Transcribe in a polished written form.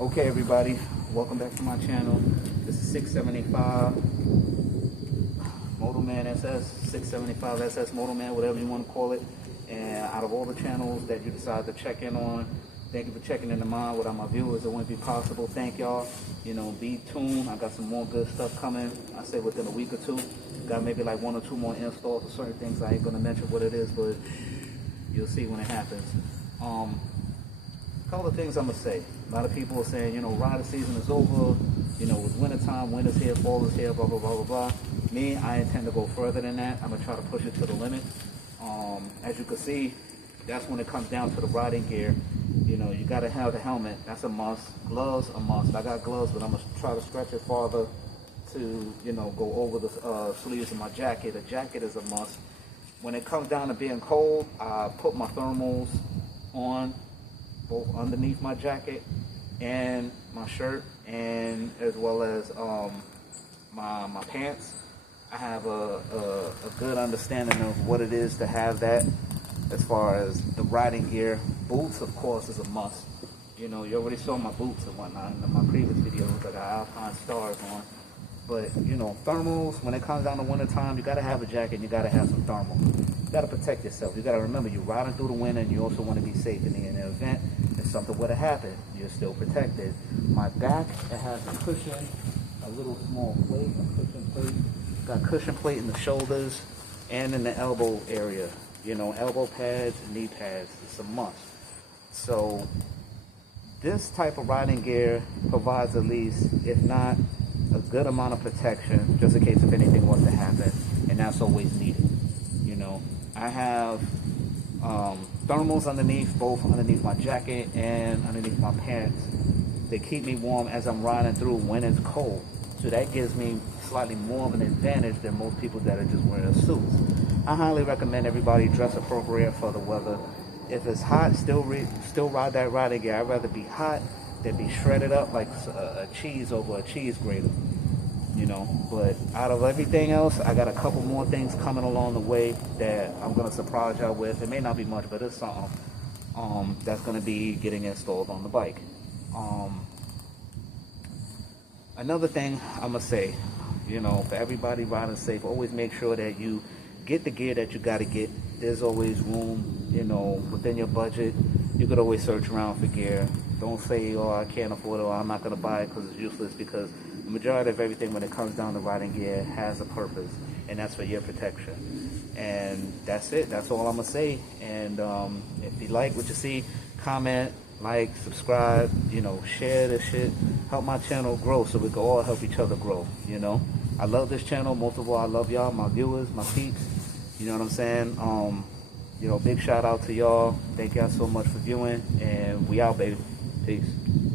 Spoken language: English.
Okay, everybody, welcome back to my channel. This is 675 Motoman SS, 675 SS Motoman, whatever you want to call it. And out of all the channels that you decide to check in on, thank you for checking into mine. Without my viewers, it wouldn't be possible. Thank y'all. You know, be tuned. I got some more good stuff coming. I say within a week or two. Got maybe like 1 or 2 more installs for certain things. I ain't gonna mention what it is, but you'll see when it happens. A couple of things I'm gonna say. A lot of people are saying, you know, riding season is over. You know, it's winter time, winter's here, fall is here, blah, blah, blah, blah, blah. Me, I intend to go further than that. I'm gonna try to push it to the limit. As you can see, that's when it comes down to the riding gear. You know, you gotta have the helmet. That's a must. Gloves, a must. I got gloves, but I'm gonna try to stretch it farther to, you know, go over the sleeves of my jacket. A jacket is a must. When it comes down to being cold, I put my thermals on, both underneath my jacket and my shirt, and as well as my pants. I have a good understanding of what it is to have that as far as the riding gear. Boots, of course, is a must. You know, you already saw my boots and whatnot in my previous videos. I got Alpine Stars on. But, you know, thermals, when it comes down to winter time, you got to have a jacket, you got to have some thermal. You got to protect yourself. You got to remember, you're riding through the winter, and you also want to be safe in the event if something were to happen. You're still protected. My back, it has a cushion, a little small plate, a cushion plate. Got cushion plate in the shoulders and in the elbow area. You know, elbow pads, knee pads, it's a must. So this type of riding gear provides at least, if not a good amount of protection, just in case if anything was to happen, and that's always needed. You know, I have thermals underneath, both underneath my jacket and underneath my pants. They keep me warm as I'm riding through when it's cold. So that gives me slightly more of an advantage than most people that are just wearing suits. I highly recommend everybody dress appropriate for the weather. If it's hot, still ride that riding gear. I'd rather be hot than be shredded up like a cheese over a cheese grater. You know, but out of everything else, I got a couple more things coming along the way that I'm gonna surprise y'all with. It may not be much, but it's something that's gonna be getting installed on the bike. Another thing I'm gonna say, you know, for everybody riding safe, always make sure that you get the gear that you gotta get. There's always room, you know, within your budget. You could always search around for gear. Don't say, oh, I can't afford it, or I'm not gonna buy it because it's useless, because the majority of everything when it comes down to riding gear has a purpose, and that's for your protection. And that's it. That's all I'm gonna say. And if you like what you see, comment, like, subscribe, you know, share this shit. Help my channel grow so we can all help each other grow, you know. I love this channel. Most of all, I love y'all, my viewers, my peeps. You know what I'm saying? You know, big shout out to y'all. Thank y'all so much for viewing, and we out, baby. Peace.